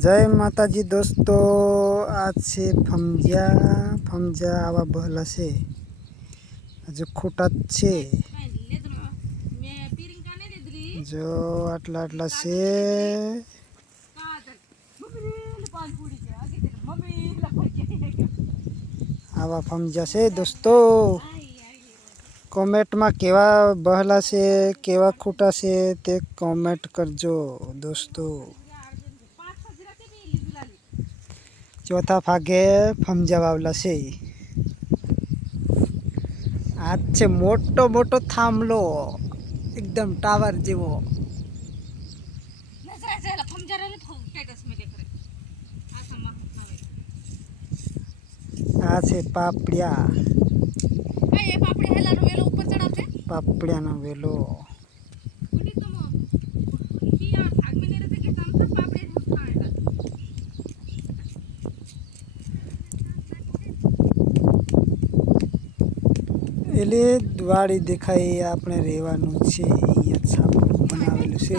जय माताजी दोस्तों। आज से फमजा आवा बहला से जो खोटा छे जो आटला आटला से आवा फमजा से दोस्तों। कॉमेंट में केवा बहला से केवा खोटा से ते कॉमेंट करजो दोस्तों। चौथा भागे फमजा वावला से आज छे मोटो मोटो थांभलो एकदम टावर जेवो। आ छे पापड़िया पापड़िया नो वेलो। એટલે વાડી દેખાય આપણે રહેવાનું છે અહીંયા છાપરું બનાવેલું છે।